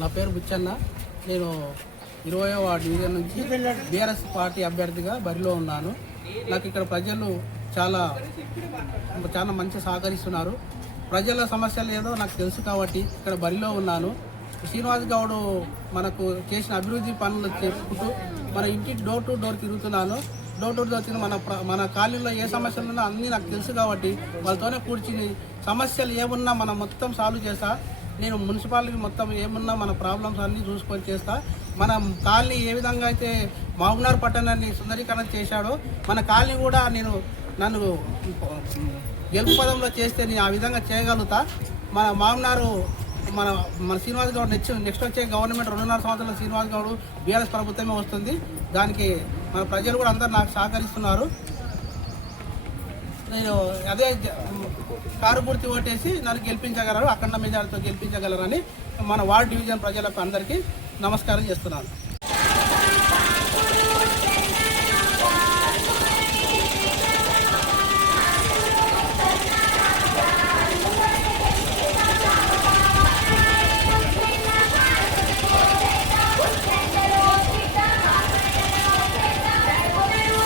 నా పేరు బుచ్చన్న. నేను ఇరవై వార్డు డివిజన్ నుంచి బీఆర్ఎస్ పార్టీ అభ్యర్థిగా బరిలో ఉన్నాను. నాకు ఇక్కడ ప్రజలు చాలా చాలా మంచి సహకరిస్తున్నారు. ప్రజల సమస్యలు ఏదో నాకు తెలుసు కాబట్టి ఇక్కడ బరిలో ఉన్నాను. శ్రీనివాస్ గౌడ్ మనకు చేసిన అభివృద్ధి పనులు చెప్పుకుంటూ మన ఇంటి డోర్ టు డోర్ తిరుగుతున్నాను. డోర్ టు డోర్ తిరిగి మన మన కాలనీలో ఏ సమస్యలు ఉన్నా అన్నీ నాకు తెలుసు కాబట్టి వాళ్ళతోనే కూర్చుని సమస్యలు ఏమున్నా మనం మొత్తం సాల్వ్ చేస్తా. నేను మున్సిపాలిటీ మొత్తం ఏమున్నా మన ప్రాబ్లమ్స్ అన్నీ చూసుకొని చేస్తా. మన కాలనీ ఏ విధంగా అయితే మహబూబ్నగర్ పట్టణాన్ని సుందరీకరణ చేశాడో మన కాలనీ కూడా నేను నన్ను గెలుపు పదంలో చేస్తే నేను ఆ విధంగా చేయగలుగుతా. మన మామనారు మన మన శ్రీనివాస్ గౌడ్ నెక్స్ట్ నెక్స్ట్ వచ్చే గవర్నమెంట్ రెండున్నర సంవత్సరాల శ్రీనివాస్ గౌడ్ బీఆర్ఎస్ ప్రభుత్వమే వస్తుంది. దానికి మన ప్రజలు కూడా అందరు నాకు సహకరిస్తున్నారు. నేను అదే కారు పూర్తి ఓటేసి నన్ను గెలిపించగలరు అఖండ మెజార్టీతో గెలిపించగలరని మన వార్డ్ డివిజన్ ప్రజలకు అందరికీ నమస్కారం చేస్తున్నాను.